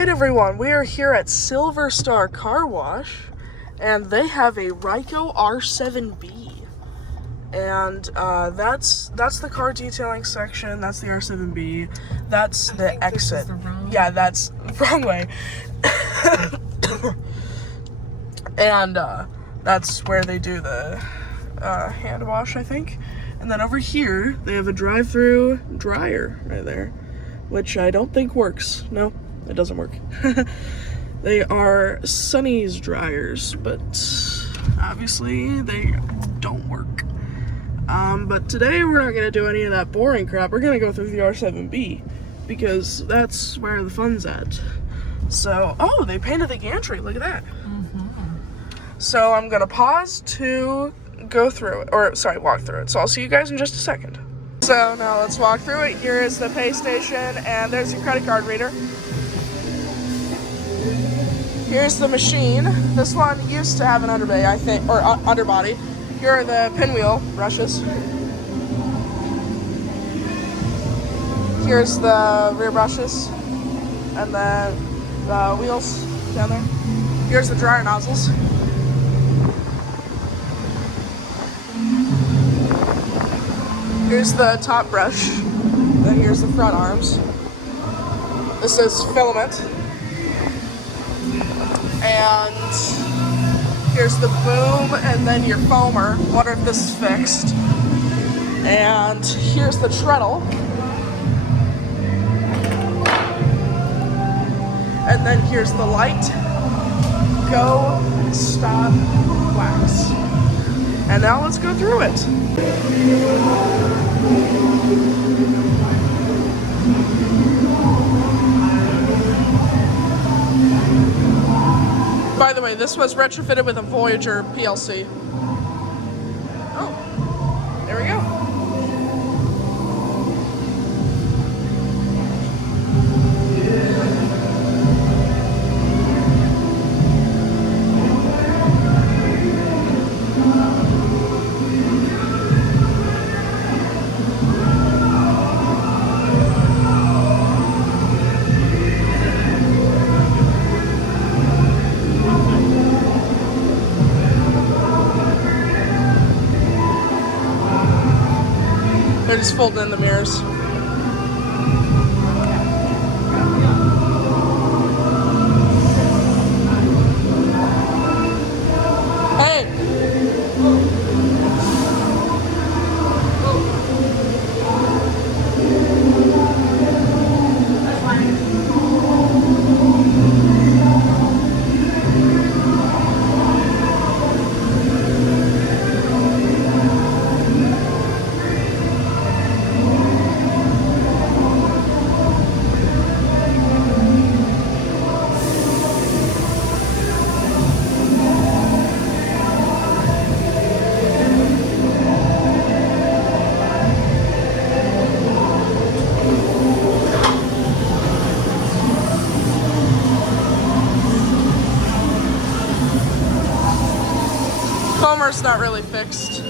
Hey everyone, we are here at Silver Star Car Wash, and they have a Ryko R7B, and that's the car detailing section. That's the R7B. That's the exit. Yeah, that's wrong way. And that's where they do the hand wash, I think. And then over here they have a drive-through dryer right there, which I don't think works. No. It doesn't work. They are Sunny's dryers, but obviously they don't work. But today we're not going to do any of that boring crap. We're going to go through the R7B because that's where the fun's at. So, oh, they painted the gantry. Look at that. So I'm going to pause to go through it, or sorry, walk through it. So I'll see you guys in just a second. So now let's walk through it. Here is the pay station, and there's your credit card reader. Here's the machine. This one used to have an underbay, I think, or underbody. Here are the pinwheel brushes. Here's the rear brushes, and then the wheels down there. Here's the dryer nozzles. Here's the top brush. Then here's the front arms. This is filament. And here's the boom, and then your foamer. Wonder if this is fixed. And here's the treadle. And then here's the light. Go, stop, wax. And now let's go through it. By the way, this was retrofitted with a Voyager PLC. Oh, there we go. They're just folding in the mirrors. Hey! Foamer's not really fixed.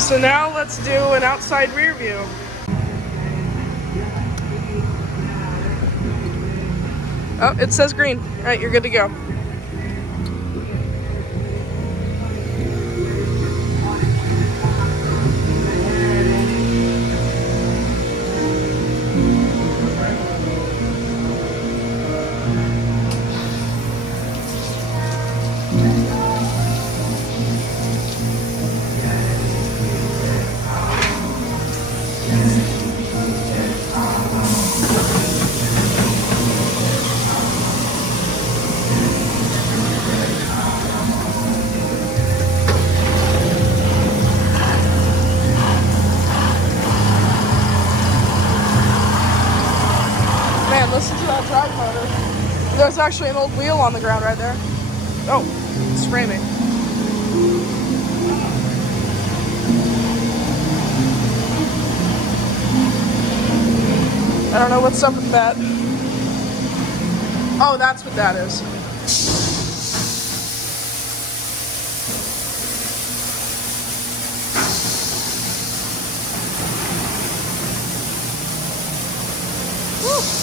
So now let's do an outside rear view. Oh, it says green. All right, you're good to go. Man, listen to that drive motor. There's actually an old wheel on the ground right there. Oh, it's framing. I don't know what's up with that. Oh, that's what that is. Woo.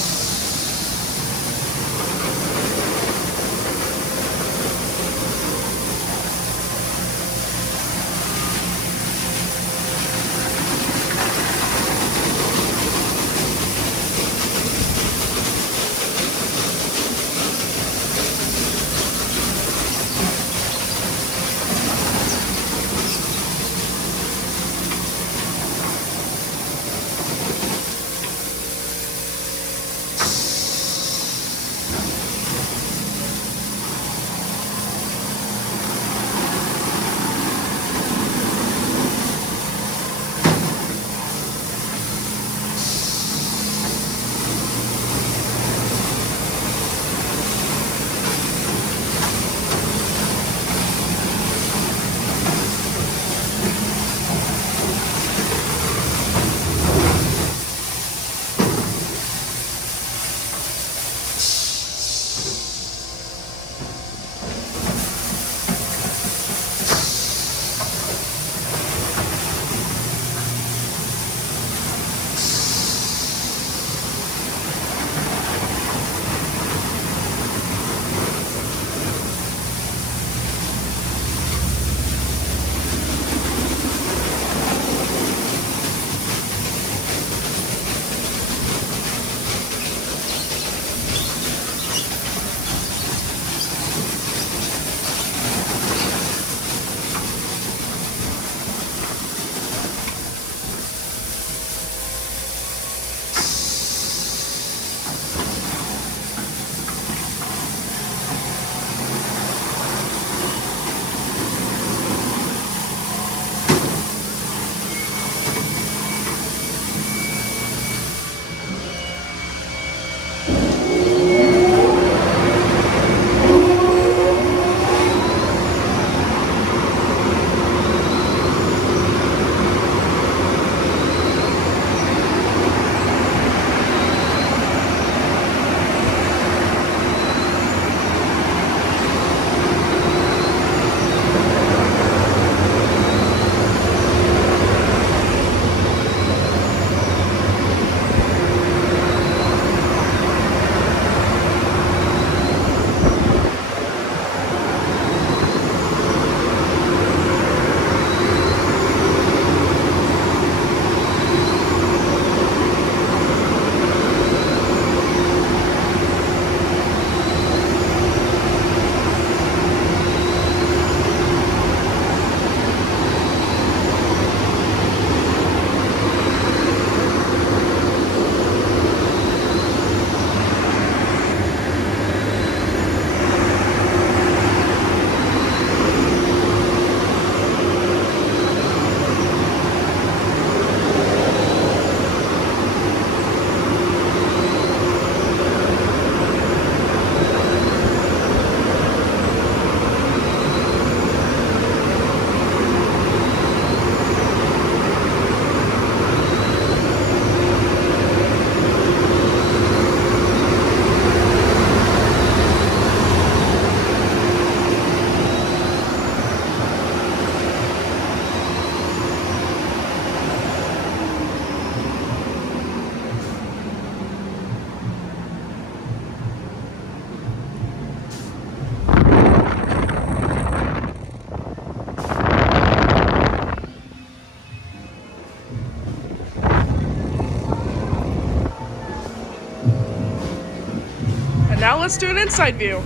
now let's do an inside view.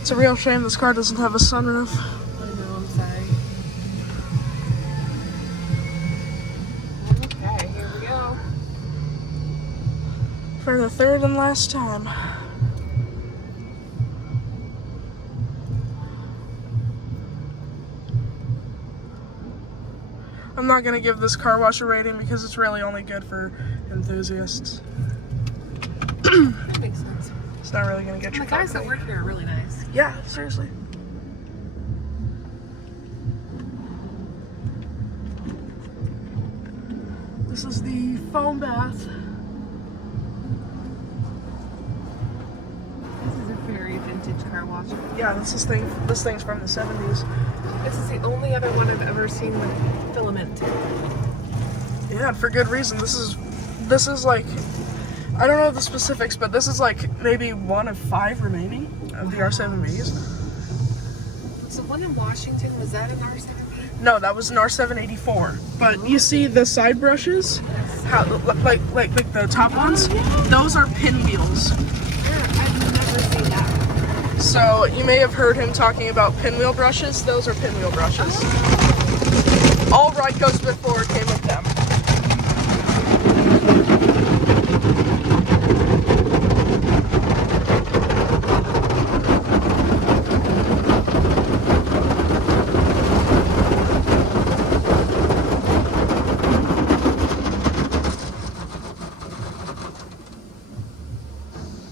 It's a real shame this car doesn't have a sunroof. I know, I'm sorry. Okay, here we go. For the third and last time. I'm not gonna give this car wash a rating because it's really only good for enthusiasts. That makes sense. It's not really gonna get your The guys car that clean. work here are really nice. Yeah, seriously. This is the foam bath. This is a very vintage car wash. Yeah, this thing's from the 70s. This is the only other one I've ever seen with filament. Yeah, and for good reason. This is like, I don't know the specifics, but this is like maybe one of 5 remaining of the R7Bs. So one in Washington, was that an R7B? No, that was an R784. But you see the side brushes, how like the top ones, those are pinwheels. Yeah, I've never seen that. So you may have heard him talking about pinwheel brushes. Those are pinwheel brushes. All Rykos before came with them.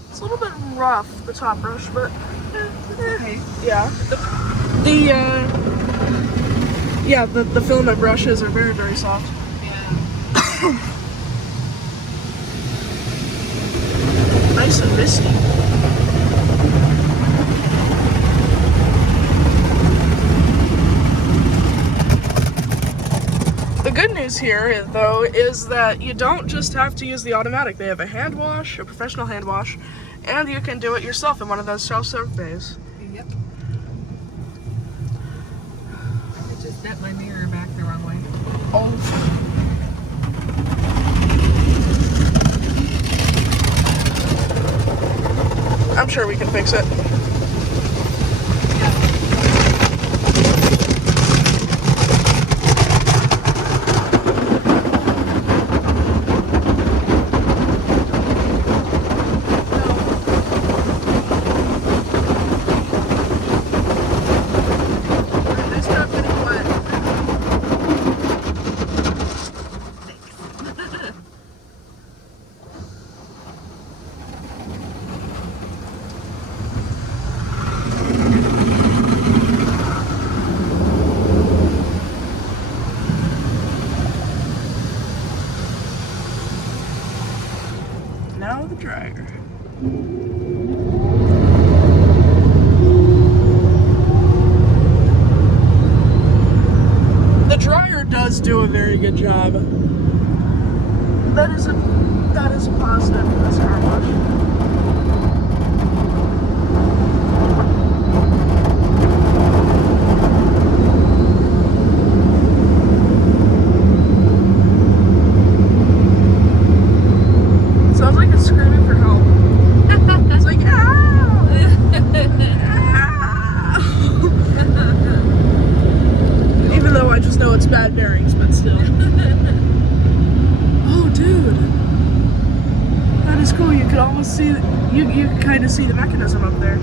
It's a little bit rough, the top brush, but Okay. yeah. The filament brushes are very, very soft. Yeah. Nice and misty. The good news here, though, is that you don't just have to use the automatic. They have a hand wash, a professional hand wash, and you can do it yourself in one of those self-serve bays. Yep. I just bent my mirror back the wrong way. Oh. I'm sure we can fix it. They start getting wet. Now the dryer. The dryer does do a very good job. That is a positive for this car wash. Sounds like it's screaming for help. It's like, ow! Ow! Even though I just know it's bad bearings, but still. Oh, dude. That is cool. You could almost see, you can kind of see the mechanism up there.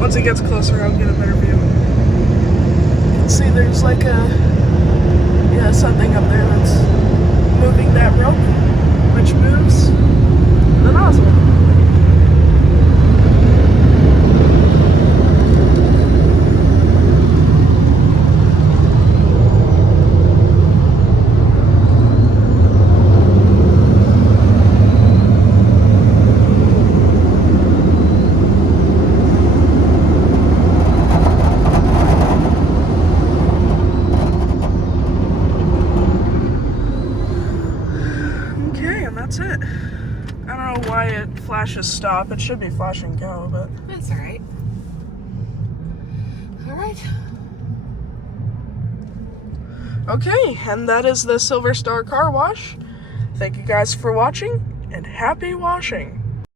Once it gets closer, I'll get a better view. You can see there's like something up there that's moving that rope, which moves the nozzle. That's it. I don't know flashes stop. It should be flashing go, but... That's alright. Alright. Okay, and that is the Silver Star Car Wash. Thank you guys for watching, and happy washing.